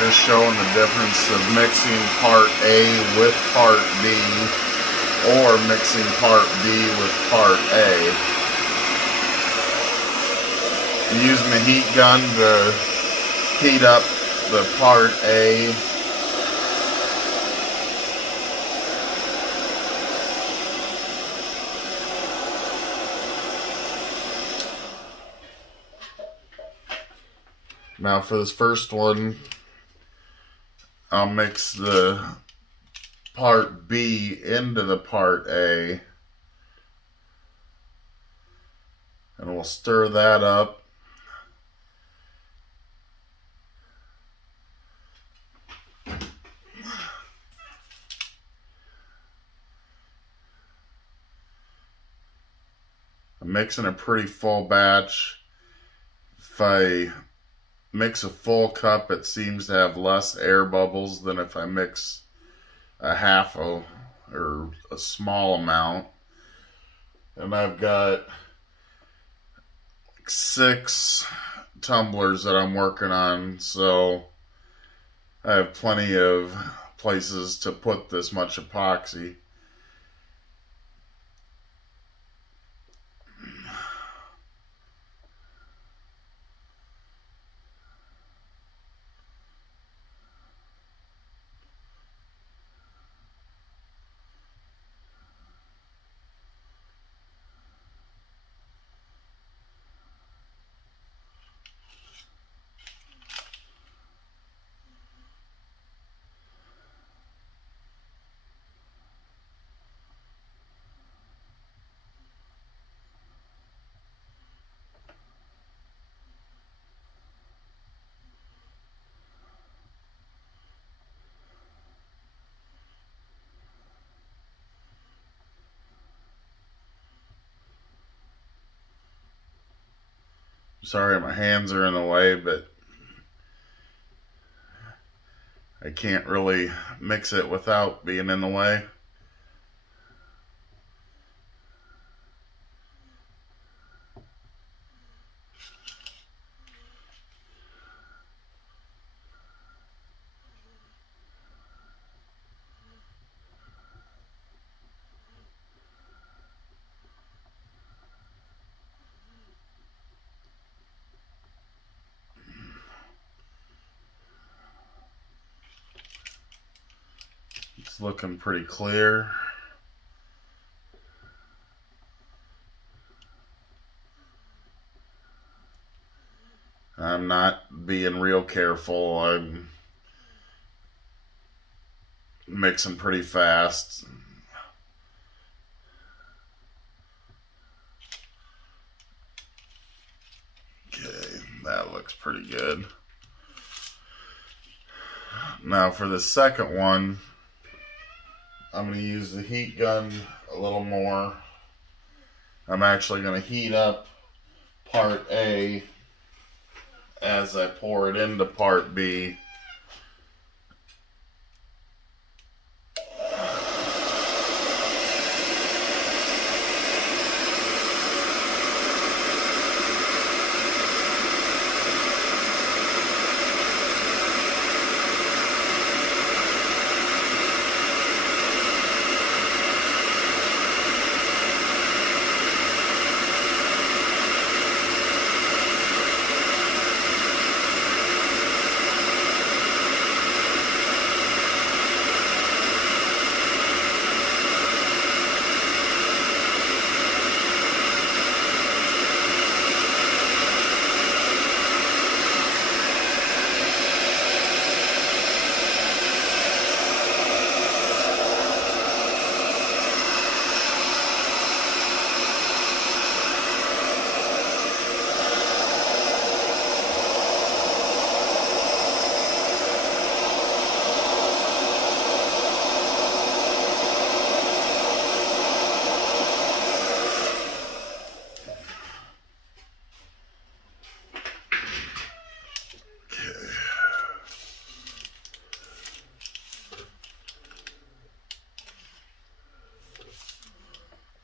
just showing the difference of mixing part A with part B or mixing part B with part A. I'm using the heat gun to heat up the part A. Now for this first one, I'll mix the part B into the part A, and we'll stir that up. I'm mixing a pretty full batch. If I mix a full cup, it seems to have less air bubbles than if I mix a half or a small amount. And I've got 6 tumblers that I'm working on, so I have plenty of places to put this much epoxy. Sorry, my hands are in the way, but I can't really mix it without being in the way. It's looking pretty clear. I'm not being real careful. I'm mixing pretty fast. Okay, that looks pretty good. Now for the second one, I'm going to use the heat gun a little more. I'm actually going to heat up part A as I pour it into part B.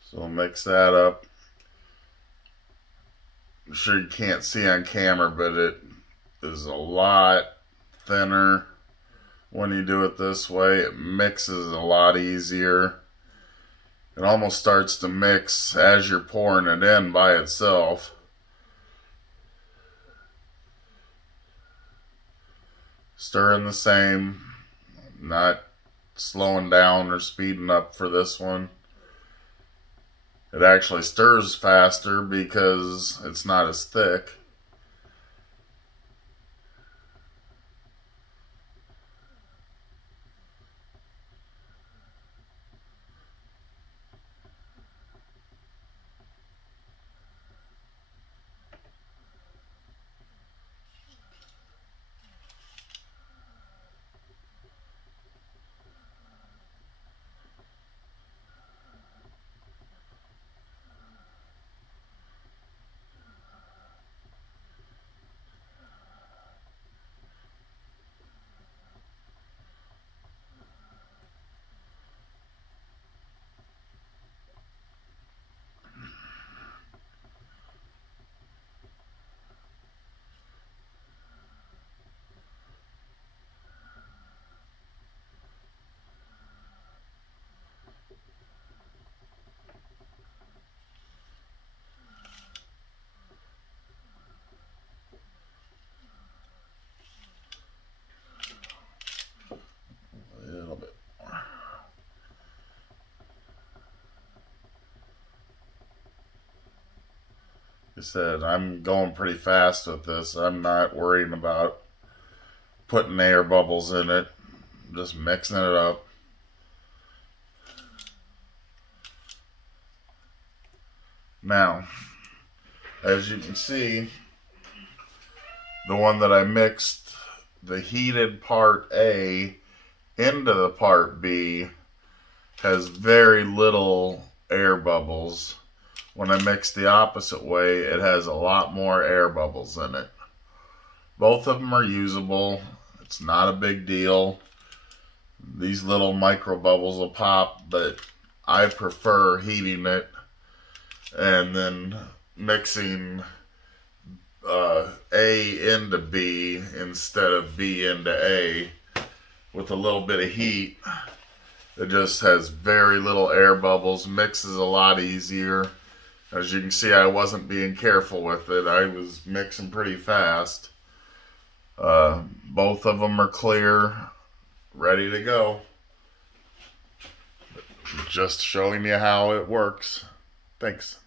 So I'll mix that up. I'm sure you can't see on camera, but it is a lot thinner when you do it this way. It mixes a lot easier. It almost starts to mix as you're pouring it in by itself. Stirring the same, not slowing down or speeding up for this one. It actually stirs faster because it's not as thick. I said, I'm going pretty fast with this. I'm not worrying about putting air bubbles in it. I'm just mixing it up. Now, as you can see, the one that I mixed the heated part A into the part B has very little air bubbles. When I mix the opposite way, it has a lot more air bubbles in it. Both of them are usable. It's not a big deal. These little micro bubbles will pop, but I prefer heating it and then mixing A into B instead of B into A with a little bit of heat. It just has very little air bubbles, mixes a lot easier. As you can see, I wasn't being careful with it. I was mixing pretty fast. Both of them are clear, ready to go. Just showing you how it works. Thanks.